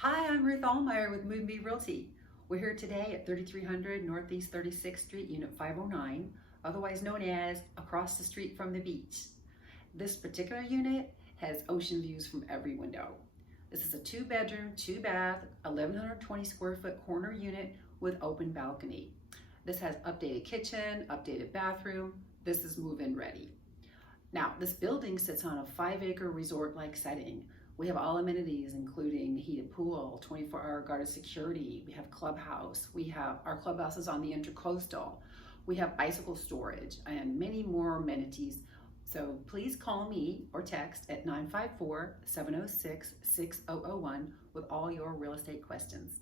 Hi, I'm Ruth Allmeyer with Moonbee Realty. We're here today at 3300 Northeast 36th Street, Unit 509, otherwise known as across the street from the beach. This particular unit has ocean views from every window. This is a 2-bedroom, 2-bath, 1,120 square foot corner unit with open balcony. This has updated kitchen, updated bathroom. This is move-in ready. Now, this building sits on a 5-acre resort-like setting. We have all amenities, including heated pool, 24-hour guarded security. We have clubhouse. Our clubhouse is on the intracoastal. We have bicycle storage and many more amenities. So please call me or text at 954-706-6001 with all your real estate questions.